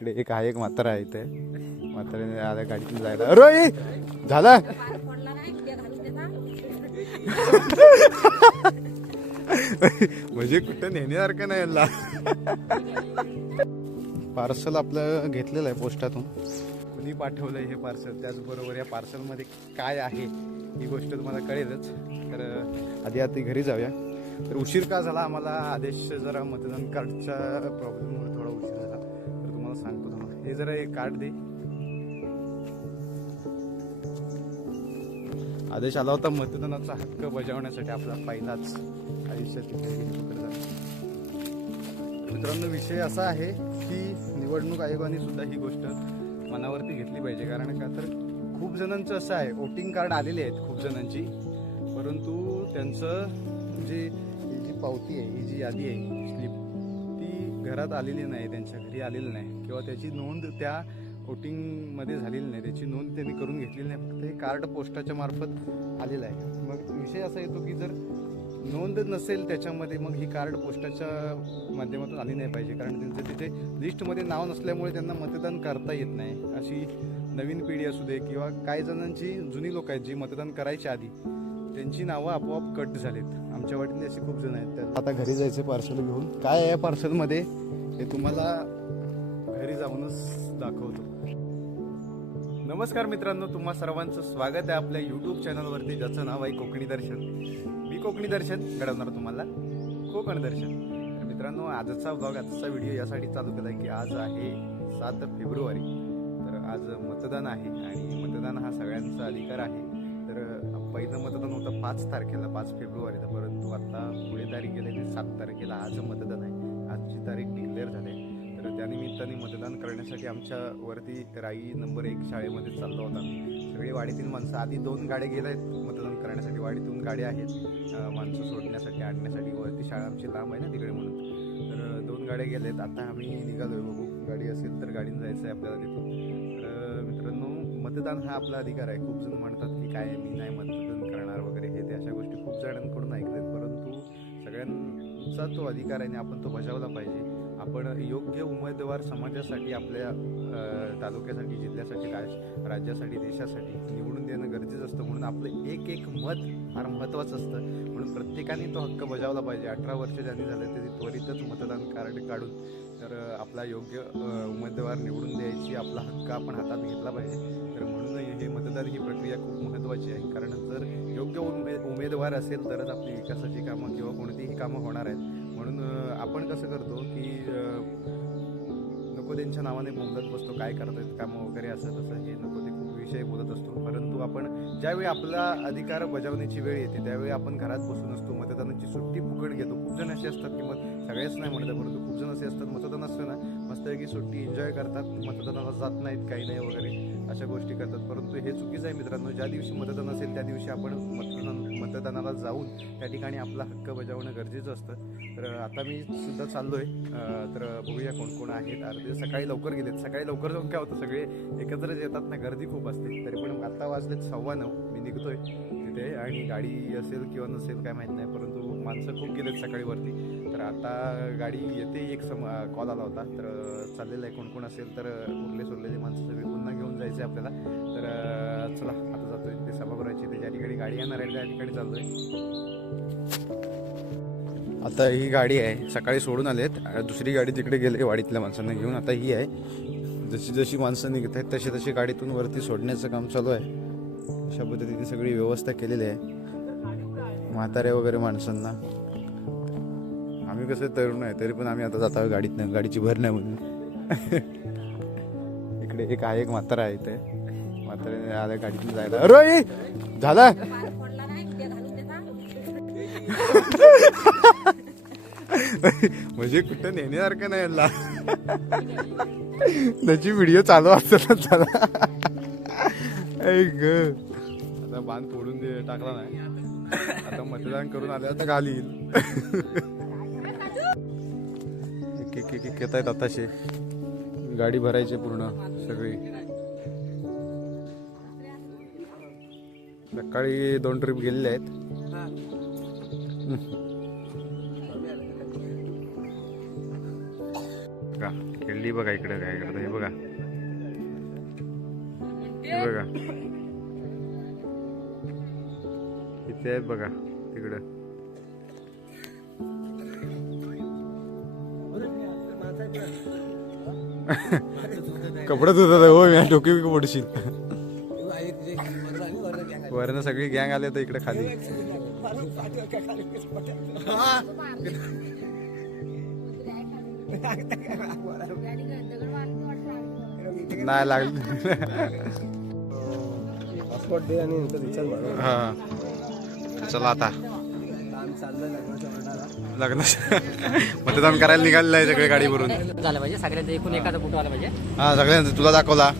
इकडे एक आहे, एक म्हातारा आहे इथे. म्हाताऱ्याने आल्या गाडीतून जायला. अरे झाला म्हणजे कुठं नेण्यासारखं नाही याला. पार्सल आपलं घेतलेलं आहे पोस्टातून. कुणी पाठवलंय हे पार्सल, त्याचबरोबर या पार्सलमध्ये काय आहे ही गोष्ट तुम्हाला कळेलच. तर आधी घरी जाऊया. तर उशीर का झाला आम्हाला, आदेश जरा मतदान कार्डच्या प्रॉब्लेममुळे थोडा उशीर झाला. तर तुम्हाला सांगतो तुम्हाला, हे जरा एक कार्ड दे. आदेश आला होता मतदानाचा हक्क बजावण्यासाठी, आपला पहिलाच आयुष्यात. मित्रांनो, विषय असा आहे की निवडणूक आयोगाने सुद्धा ही गोष्ट मनावरती घेतली पाहिजे. कारण का तर खूप जणांचं असं आहे, वोटिंग कार्ड आलेले आहेत खूप जणांची, परंतु त्यांचं ही जी पावती आहे, ही जी यादी आहे स्लिप, ती घरात आलेली नाही, त्यांच्या घरी आलेली नाही, किंवा त्याची नोंद त्या वोटिंगमध्ये झालेली नाही, त्याची नोंद त्यांनी करून घेतलेली नाही. फक्त हे कार्ड पोस्टाच्या मार्फत आलेलं आहे. मग विषय असा येतो की जर नोंद नसेल त्याच्यामध्ये, मग ही कार्ड पोस्टाच्या माध्यमातून आली नाही पाहिजे. कारण त्यांचं तिथे लिस्टमध्ये नाव नसल्यामुळे त्यांना मतदान करता येत नाही. अशी नवीन पिढी असू दे किंवा काही जणांची जुनी लोक आहेत जी मतदान करायच्या आधी, त्यांची नावं आपोआप कट झालीत. आमच्या वाटीतले असे खूप जण आहेत. आता घरी जायचे पार्सल घेऊन. काय आहे पार्सलमध्ये हे तुम्हाला घरी जाऊनच दाखवतो. नमस्कार मित्रांनो, तुम्हा सर्वांचं स्वागत आहे आपल्या यूट्यूब चॅनलवरती, ज्याचं नाव आहे कोकणी दर्शन. मी कोकणी दर्शन घडवणार तुम्हाला कोकण दर्शन. तर मित्रांनो, आजचा व्लॉग, आजचा व्हिडिओ यासाठी चालू केला आहे की आज आहे 7 फेब्रुवारी. तर आज मतदान आहे आणि मतदान हा सगळ्यांचा अधिकार आहे. तर पहिलं मतदान होतं 5 तारखेला, 5 फेब्रुवारीला, परंतु आता पुढे तारीख गेलेली 7 तारखेला. आज मतदान आहे, आजची तारीख डिक्लेअर झाली. तर त्यानिमित्ताने मतदान करण्यासाठी आमच्या वरती राई नंबर 1 शाळेमध्ये चाललो होता. सगळे वाडीतील माणसं, आधी 2 गाड्या गेल्या आहेत मतदान करण्यासाठी. वाडीतून गाड्या आहेत माणसं सोडण्यासाठी, आणण्यासाठी. वरती शाळा आमची लांब आहे ना तिकडे, म्हणून तर 2 गाड्या गेल्यात. आता आम्ही निघालोय, बघू गाडी असेल तर गाडीने जायचं आहे आपल्याला तिथून. तर मित्रांनो, मतदान हा आपला अधिकार आहे. खूप जण म्हणतात की काय मी नाही मतदान करणार वगैरे, हे ते अशा गोष्टी खूप जणांकडून ऐकल्यात, परंतु सगळ्यांचा तो अधिकार आहे आणि आपण तो बजावला पाहिजे. आपण योग्य उमेदवार समाजासाठी, आपल्या तालुक्यासाठी, जिल्ह्यासाठी, राज्यासाठी, देशासाठी निवडून देणं गरजेचं असतं. म्हणून आपलं एक मत फार महत्त्वाचं असतं. म्हणून प्रत्येकाने तो हक्क बजावला पाहिजे. 18 वर्ष ज्यांनी झाले ते त्वरितच मतदान कार्ड काढून तर आपला योग्य उमेदवार निवडून द्यायची आपला हक्क आपण हातात घेतला पाहिजे. तर म्हणून हे मतदान ही प्रक्रिया खूप महत्त्वाची आहे. कारण जर योग्य उमेदवार असेल तरच आपली विकासाची कामं किंवा कोणतीही कामं होणार आहेत. म्हणून आपण कसं करतो की नको त्यांच्या नावाने बोलत बसतो, काय करतायत कामं वगैरे, असं तसं हे नको ते खूप विषय बोलत असतो. परंतु आपण ज्यावेळी आपला अधिकार बजावण्याची वेळ येते त्यावेळी आपण घरात बसून असतो, मतदानाची सुट्टी फुकट घेतो. खूप जण असे असतात की सगळेच नाही म्हणतात, परंतु खूप जण असे असतात मतदान असतं ना मस्तपैकी सुट्टी एन्जॉय करतात, मतदानाला जात नाहीत, काही नाही वगैरे अशा गोष्टी करतात. परंतु हे चुकीचं आहे मित्रांनो. ज्या दिवशी मतदान असेल त्या दिवशी आपण मतदानाला जाऊन त्या ठिकाणी आपला हक्क बजावणं गरजेचं असतं. तर आता मी सुद्धा चाललोय. तर बघूया कोण कोण आहेत. अर्धे सकाळी लवकर गेलेत. सकाळी लवकर जाऊन काय होतं, सगळे एकत्रच येतात ना, गर्दी खूप असते. तरी पण आता वाजलेत 9:15, मी निघतोय तिथे. आणि गाडी असेल किंवा नसेल काय माहीत नाही, परंतु माणसं खूप गेलेत सकाळी वरती. तर आता गाडी येते, एक कॉल आला होता. तर चाललेलं आहे, कोण कोण असेल तर उरलेले माणसं सगळे पुन्हा घेऊन जायचं आहे आपल्याला. तर चला आता जातोय ते सभागृहाची, ते ज्या ठिकाणी गाडी येणार आहे त्या ठिकाणी चाललोय. आता ही गाडी आहे, सकाळी सोडून आलेत, दुसरी गाडी तिकडे गेले वाडीतल्या माणसांना घेऊन. आता ही आहे, जशी जशी माणसं निघत आहेत तशी तशी गाडीतून वरती सोडण्याचं काम चालू आहे. अशा पद्धतीने सगळी व्यवस्था केलेली आहे म्हातारे वगैरे माणसांना. आम्ही कसं तरुण आहे तरी पण आम्ही आता जातो गाडीतनं, गाडीची भर नाही म्हणून. इकडे एक आहे, एक म्हातारा आहे इथे. म्हाताऱ्याने आल्या गाडीतून जायला. अरे झाला म्हणजे कुठं नेण्यासारखं नाही याला. त्याची व्हिडिओ चालू असताना झाला. आता बांध फोडून टाकला नाही, आता मतदान करून आले, आता घाली एक येत आहेत आताशे. गाडी भरायची पूर्ण सगळी. सकाळी 2 ट्रिप गेलेले आहेत. खेळली बघा इकडे काय करतं हे बघा, हे बघा इथे आहेत बघा तिकडं. कपडे धुतात हो, मी डोके बिके पडशील. वरनं सगळी गँग आले तर इकडे खाली नाही लागलं. हा चला आता लग्न मतदान करायला निघालेलं आहे सगळे गाडीवरून. झालं पाहिजे सगळ्यांचं एकूण एखादा फोटो आला पाहिजे. हा सगळ्यांचं तुला दाखवला.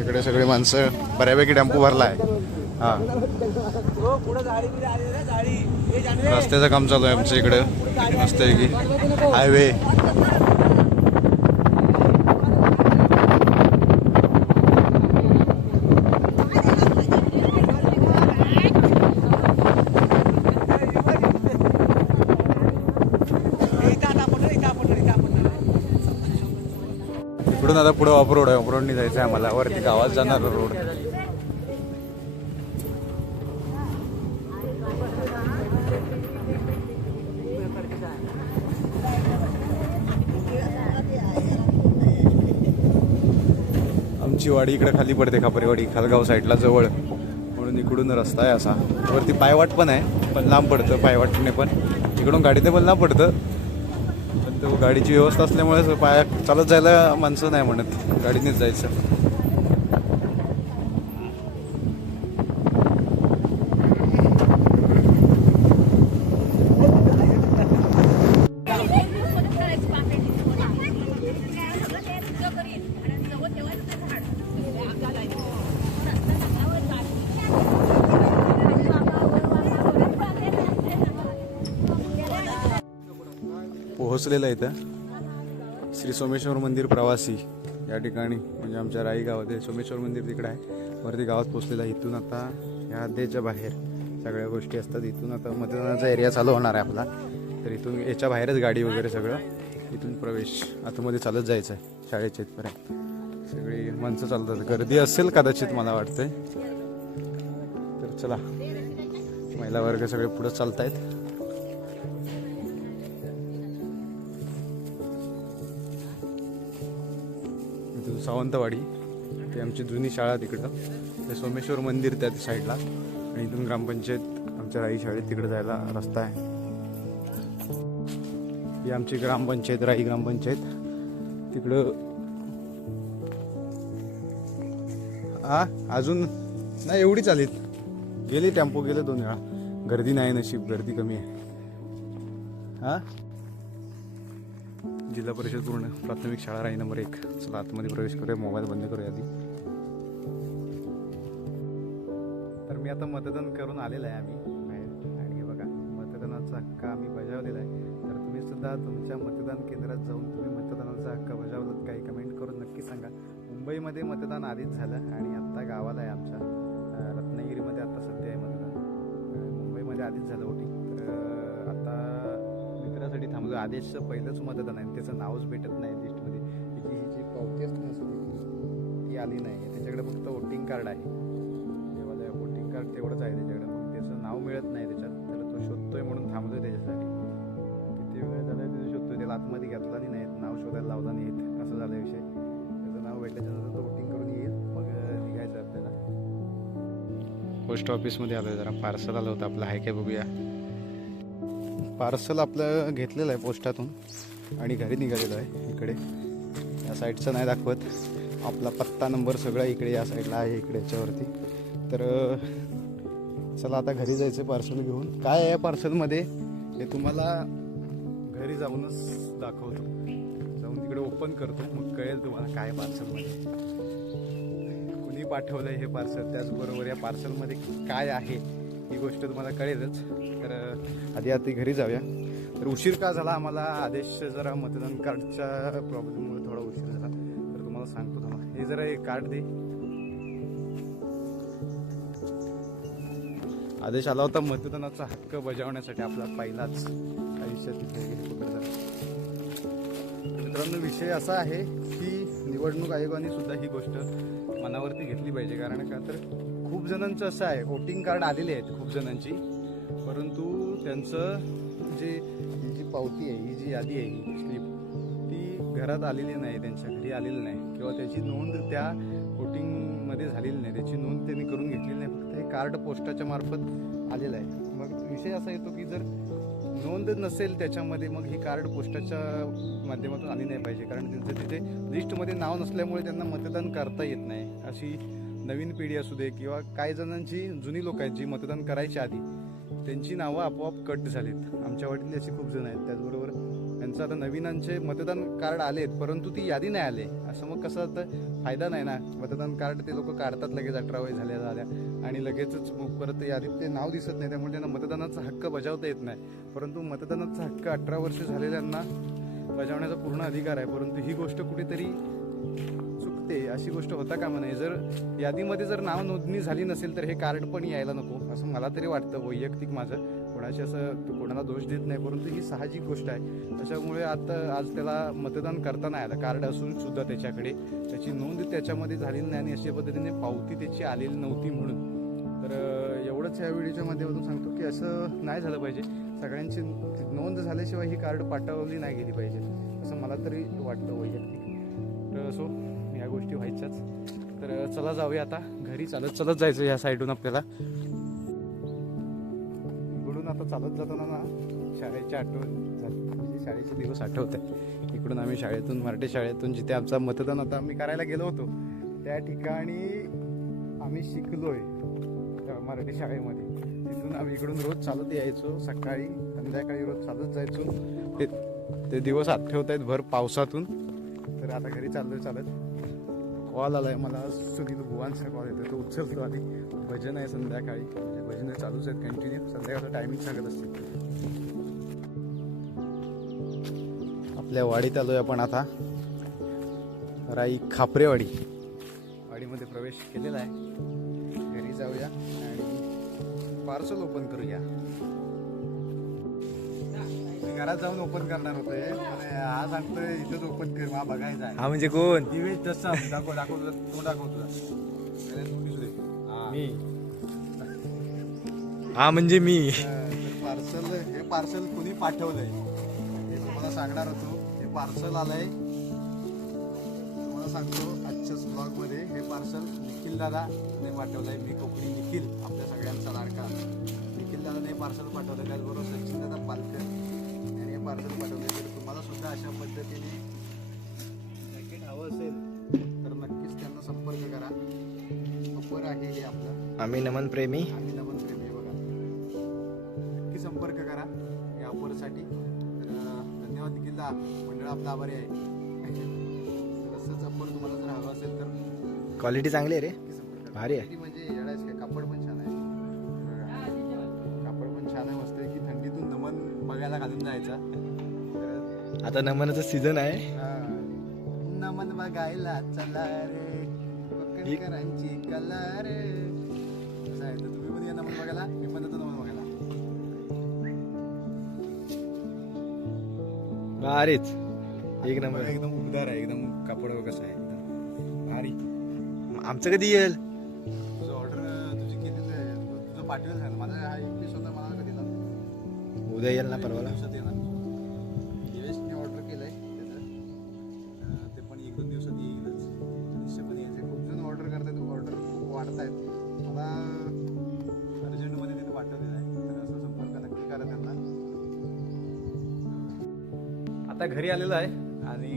इकडे सगळी माणसं बऱ्यापैकी टेम्पो भरलाय. हा रस्त्याचं काम चालू आहे आमच्या इकडं मस्त आहे की हायवे. इकडून आता पुढे ऑफरोड आहे, ऑफरोडनी जायचं आहे आम्हाला, वरती गावात जाणार रोड. आमची वाडी इकडे खाली पडते, खापरेवाडी खालगाव साईडला जवळ, म्हणून इकडून रस्ता आहे असा. वरती पायवाट पण आहे पण लांब पडतं, पायवाटने पण इकडून गाडीने पण लांब पडतं. पण तो गाडीची व्यवस्था असल्यामुळे पाया चालत जायला माणसं नाही म्हणत, गाडीनेच जायचं. पोहोचलेलं आहे इथं श्री सोमेश्वर मंदिर प्रवासी या ठिकाणी, म्हणजे आमच्या राई गावात आहे सोमेश्वर मंदिर, तिकडे आहे वरती गावात पोहोचलेलं आहे. इथून आता ह्या हद्दीच्या बाहेर सगळ्या गोष्टी असतात. इथून आता मतदानाचा एरिया चालू होणार आहे आपला, तर इथून याच्या बाहेरच गाडी वगैरे सगळं, इथून प्रवेश आतमध्ये चालत जायचं आहे शाळेच्या इथपर्यंत. सगळी माणसं चालतात, गर्दी असेल कदाचित मला वाटतंय. तर चला महिला वर्ग सगळे पुढे चालत आहेत. सावंतवाडी ती आमची जुनी शाळा तिकडं, ते सोमेश्वर मंदिर त्या साईडला, आणि इथून ग्रामपंचायत आमच्या राई शाळेत तिकडे जायला रस्ता आहे. ही आमची ग्रामपंचायत राई ग्रामपंचायत तिकडं. हा अजून नाही एवढी चालीत गेली, टेम्पो गेले 2 वेळा. गर्दी नाही, नशीब गर्दी कमी आहे. हा जिल्हा परिषद पूर्ण प्राथमिक शाळा राई नंबर 1. चला आतमध्ये प्रवेश करूया, मोबाईल बंद करूया आधी. तर मी आता मतदान करून आलेलं आहे आम्ही बाहेर, आणि बघा मतदानाचा हक्क आम्ही बजावलेला आहे. तर तुम्ही सुद्धा तुमच्या मतदान केंद्रात जाऊन तुम्ही मतदानाचा हक्क बजावलात काही कमेंट करून नक्की सांगा. मुंबईमध्ये मतदान आधीच झालं आणि आत्ता गावाला आहे आमच्या रत्नागिरीमध्ये आत्ता सध्या आहे मतदान. मुंबईमध्ये आधीच झालं वोटिंग. तर आता मित्रासाठी थांबलो. आदेशचं पहिलंच मतदान आहे, त्याचं नावच भेटत नाही लिस्टमध्ये. त्याची ही जी पावती असते ना ती आली नाही, त्याच्याकडे फक्त वोटिंग कार्ड आहे. जेव्हा वोटिंग कार्ड तेवढंच आहे त्याच्याकडे, मग त्याचं नाव मिळत नाही त्याच्यात. तर तो शोधतोय म्हणून थांबतोय त्याच्यासाठी. किती वेळ झाला त्याचं शोधतोय, त्याला आतमध्ये घेतला नाही, नाव शोधायला लावला नाही, असं झालं विषय. त्याचं नाव भेटल्याच्यानंतर तो वोटिंग करून येईल, मग निघायचं आपल्याला. पोस्ट ऑफिसमध्ये आलो, जरा पार्सल आलं होतं आपलं, आहे काय बघूया. पार्सल आपलं घेतलेलं आहे पोस्टातून आणि घरी निघालेलं आहे. इकडे या साईडचं नाही दाखवत, आपला पत्ता नंबर सगळं इकडे या साईडला आहे, इकडे याच्यावरती. तर चला आता घरी जायचं पार्सल घेऊन. काय आहे पार्सलमध्ये हे तुम्हाला घरी जाऊनच दाखवतो, जाऊन तिकडे ओपन करतो, मग कळेल तुम्हाला काय पार्सलमध्ये कुणी पाठवलं आहे हे पार्सल. त्याचबरोबर या पार्सलमध्ये काय आहे ही गोष्ट तुम्हाला कळेलच. तर आधी घरी जाऊया. तर उशीर का झाला आम्हाला, आदेश जरा मतदान कार्डच्या प्रॉब्लेममुळे थोडा उशीर झाला, तर तुम्हाला सांगतो थांबा. हे जरा एक कार्ड दे. आदेश आला होता मतदानाचा हक्क बजावण्यासाठी आपला पहिलाच, आयुष्यात तिथे पकडतात. मित्रांनो, विषय असा आहे की निवडणूक आयोगाने सुद्धा ही गोष्ट मनावरती घेतली पाहिजे. कारण का तर खूप जणांचं असं आहे, वोटिंग कार्ड आलेले आहेत खूप जणांची, परंतु त्यांचं ही जी पावती आहे, ही जी यादी आहे, ही स्लिप ती घरात आलेली नाही, त्यांच्या घरी आलेली नाही, किंवा त्याची नोंद त्या वोटिंगमध्ये झालेली नाही, त्याची नोंद त्यांनी करून घेतलेली नाही. फक्त हे कार्ड पोस्टाच्या मार्फत आलेलं आहे. मग विषय असा येतो की जर नोंद नसेल त्याच्यामध्ये, मग ही कार्ड पोस्टाच्या माध्यमातून आली नाही पाहिजे. कारण त्यांचं तिथे लिस्टमध्ये नाव नसल्यामुळे त्यांना मतदान करता येत नाही. अशी नवीन पिढी असू दे किंवा काही जणांची जुनी लोक आहेत जी मतदान करायच्या आधी त्यांची नावं आपोआप कट झालीत. आमच्या वाडीतली अशी खूप जण आहेत. त्याचबरोबर त्यांचं आता नवीनांचे मतदान कार्ड आलेत, परंतु ती यादी नाही आले. असं मग कसं तर फायदा नाही ना. मतदान कार्ड ते लोक काढतात लगेच 18 वय झाल्या आणि लगेचच मग परत यादीत ते नाव दिसत नाही, त्यामुळे त्यांना मतदानाचा हक्क बजावता येत नाही. परंतु मतदानाचा हक्क 18 वर्ष झालेल्यांना बजावण्याचा पूर्ण अधिकार आहे. परंतु ही गोष्ट कुठेतरी चुकते. अशी गोष्ट होता कामा नये. जर यादीमध्ये जर नाव नोंदणी झाली नसेल तर हे कार्ड पण यायला नको, असं मला तरी वाटतं. वैयक्तिक माझं, कोणाशी असं कोणाला दोष देत नाही, परंतु ही साहजिक गोष्ट आहे. त्याच्यामुळे आज त्याला मतदान करता नाही आलं, कार्ड असून सुद्धा त्याच्याकडे त्याची नोंद त्याच्यामध्ये झालेली नाही आणि अशा पद्धतीने पावती त्याची आलेली नव्हती म्हणून. तर एवढंच ह्या व्हिडिओच्या माध्यमातून सांगतो की असं नाही झालं पाहिजे. सगळ्यांची नोंद झाल्याशिवाय ही कार्ड पाठवली नाही गेली पाहिजे, असं मला तरी वाटतं वैयक्तिक. तर सो या गोष्टी व्हायच्याच. तर चला जाऊया आता घरी. चालत जायचं या साईडून आपल्याला. इकडून आता चालत जाताना ना शाळेची आठवण झाली. शाळेचे दिवस आठवत आहे. इकडून आम्ही शाळेतून, मराठी शाळेतून, जिथे आमचा मतदान आता आम्ही करायला गेलो होतो त्या ठिकाणी आम्ही शिकलोय मराठी शाळेमध्ये. तिथून आम्ही इकडून रोज चालत यायचो, सकाळी संध्याकाळी रोज चालत जायचो. ते दिवस आठवत आहेत भर पावसातून. तर आता घरी चालत कॉल आलाय मला, सुनील बुवांचा कॉल येतो, तो उचलतो. आणि भजन आहे संध्याकाळी, भजन चालूच आहेत कंटिन्यू. संध्याकाळचं टायमिंग सांगत असते. आपल्या वाडीत आलोय आपण आता. राई खापरेवाडी वाडीमध्ये प्रवेश केलेला आहे. घरी जाऊया आणि पार्सल ओपन करूया. घरात जाऊन ओपन करणार होतोय, हा सांगतोय इथंच ओपन कर, हा बघायचा आहे. हा म्हणजे कोण? दिवेश तसा दाखवतो मी. हा म्हणजे मी. पार्सल, हे पार्सल कुणी पाठवलंय हे तुम्हाला सांगणार होतो. हे पार्सल आलंय, तुम्हाला सांगतो आजच्याच ब्लॉग मध्ये. हे पार्सल निखिल दादाने पाठवलंय. मी कोकणी निखिल, आपल्या सगळ्यांचा लाडका निखिल दादाने पार्सल पाठवलं. त्याचबरोबर सचिन दादा पालकर यांनी हे पार्सल पाठवले. तर तुम्हाला सुद्धा अशा पद्धतीने जॅकेट हवं असेल तर नक्कीच त्यांना संपर्क करा. ऑफर आहे हे आपलं. आम्ही नमन प्रेमी. आम्ही नमन प्रेमी आहे बघा. नक्की संपर्क करा या ऑफरसाठी. तर धन्यवाद निखिल दा, मंडळ आपला आभारी आहे. तर असंच ऑफर तुम्हाला जर हवं असेल तर क्वालिटी चांगली आहे रे, नक्की संपर्क करा. भारी आहे. Quality म्हणजे येडायच काय, कापड पण छान आहे. कापड पण छान आहे, मस्त आहे. की थंडीतून नमन बघायला घालून जायचा. तर आता नमनाचा सीझन आहे. नमन बघायला चला रे, कोकणकरांची कला रे. असं आहे. तर तुम्ही पण या नमन बघायला, मी पण येतो नमन बघायला. भारीच, एक नंबर. एकदम उबदार आहे, एकदम कापड कसं आहे, एकदम भारी. आमचं कधी येईल? तुझं ऑर्डर तुझी केलेलं आहे, तुझं पाठवेल सांग. माझा हा एक पीस होता, मला कधी येणार? उद्या येईल ना, परवाला. दिवसात येणार. दिवेशने ऑर्डर केलंय त्याचं, ते पण 1-2 दिवसात येईलच. निश्चित पण यायचं. खूप जण ऑर्डर करतात, ऑर्डर खूप वाढतायत. मला अर्जंटमध्ये तिथे पाठवलेलं आहे. तर असं संपर्क नक्की करा त्यांना. आता घरी आलेलो आहे आणि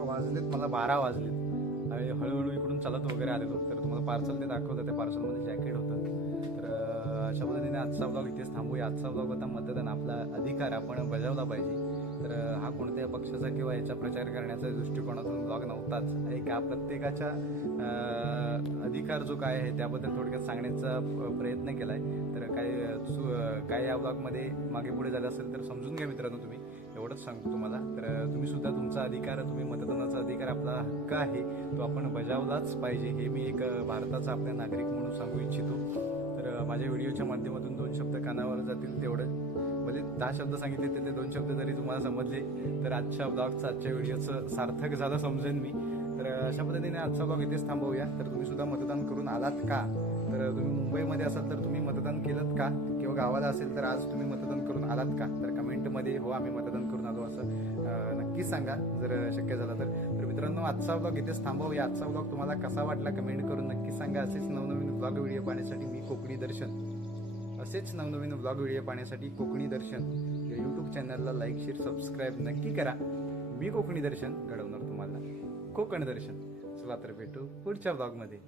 वाजलेत मला 12 वाजलेत. आणि हळूहळू इकडून चालत वगैरे आलेलो. तर तुम्हाला पार्सल ते दाखवलं, त्या पार्सलमध्ये जॅकेट होतं. तर अशा पद्धतीने आजचा ब्लॉग इथेच थांबूया. आजचा ब्लॉग होता मतदान, आपला अधिकार आपण बजावला पाहिजे. तर हा कोणत्याही पक्षाचा किंवा याचा प्रचार करण्याच्या दृष्टिकोनातून ब्लॉग नव्हताच. एक हा प्रत्येकाच्या अधिकार जो काय आहे त्याबद्दल थोडक्यात सांगण्याचा प्रयत्न केला आहे. तर काय या ब्लॉगमध्ये मागे पुढे झालं असेल तर समजून घ्या मित्रांनो. तुम्ही एवढंच सांगतो तुम्हाला. तर तुम्ही सुद्धा तुमचा अधिकार, तुम्ही मतदानाचा अधिकार, आपला हक्क आहे, तो आपण बजावलाच पाहिजे. हे मी एक भारताचा आपल्या नागरिक म्हणून सांगू इच्छितो. तर माझ्या व्हिडिओच्या माध्यमातून 2 शब्द कानावर जातील तेवढं. भले जरी 10 शब्द सांगितले ते 2 शब्द जरी तुम्हाला समजले तर आजच्या ब्लॉगचं आजच्या व्हिडिओचं सार्थक झालं समजेन मी. तर अशा पद्धतीने आजचा ब्लॉग इथेच थांबवूया. तर तुम्ही सुद्धा मतदान करून आलात का? तर तुम्ही मुंबईमध्ये असाल तर तुम्ही मतदान केलं का? किंवा गावाला असेल तर आज तुम्ही मतदान करून आलात का? तर कमेंटमध्ये हो आम्ही मतदान करून आलो असं नक्कीच सांगा जर शक्य झालं तर. तर मित्रांनो आजचा ब्लॉग इथेच थांबवूया. आजचा ब्लॉग तुम्हाला कसा वाटला कमेंट करून नक्कीच सांगा. असेच नवनवीन ब्लॉग व्हिडिओ पाहण्यासाठी मी कोकणी दर्शन या यूट्यूब चॅनलला लाईक शेअर सबस्क्राईब नक्की करा. मी कोकणी दर्शन घडवणार तुम्हाला कोकण दर्शन. चला तर भेटू पुढच्या ब्लॉगमध्ये.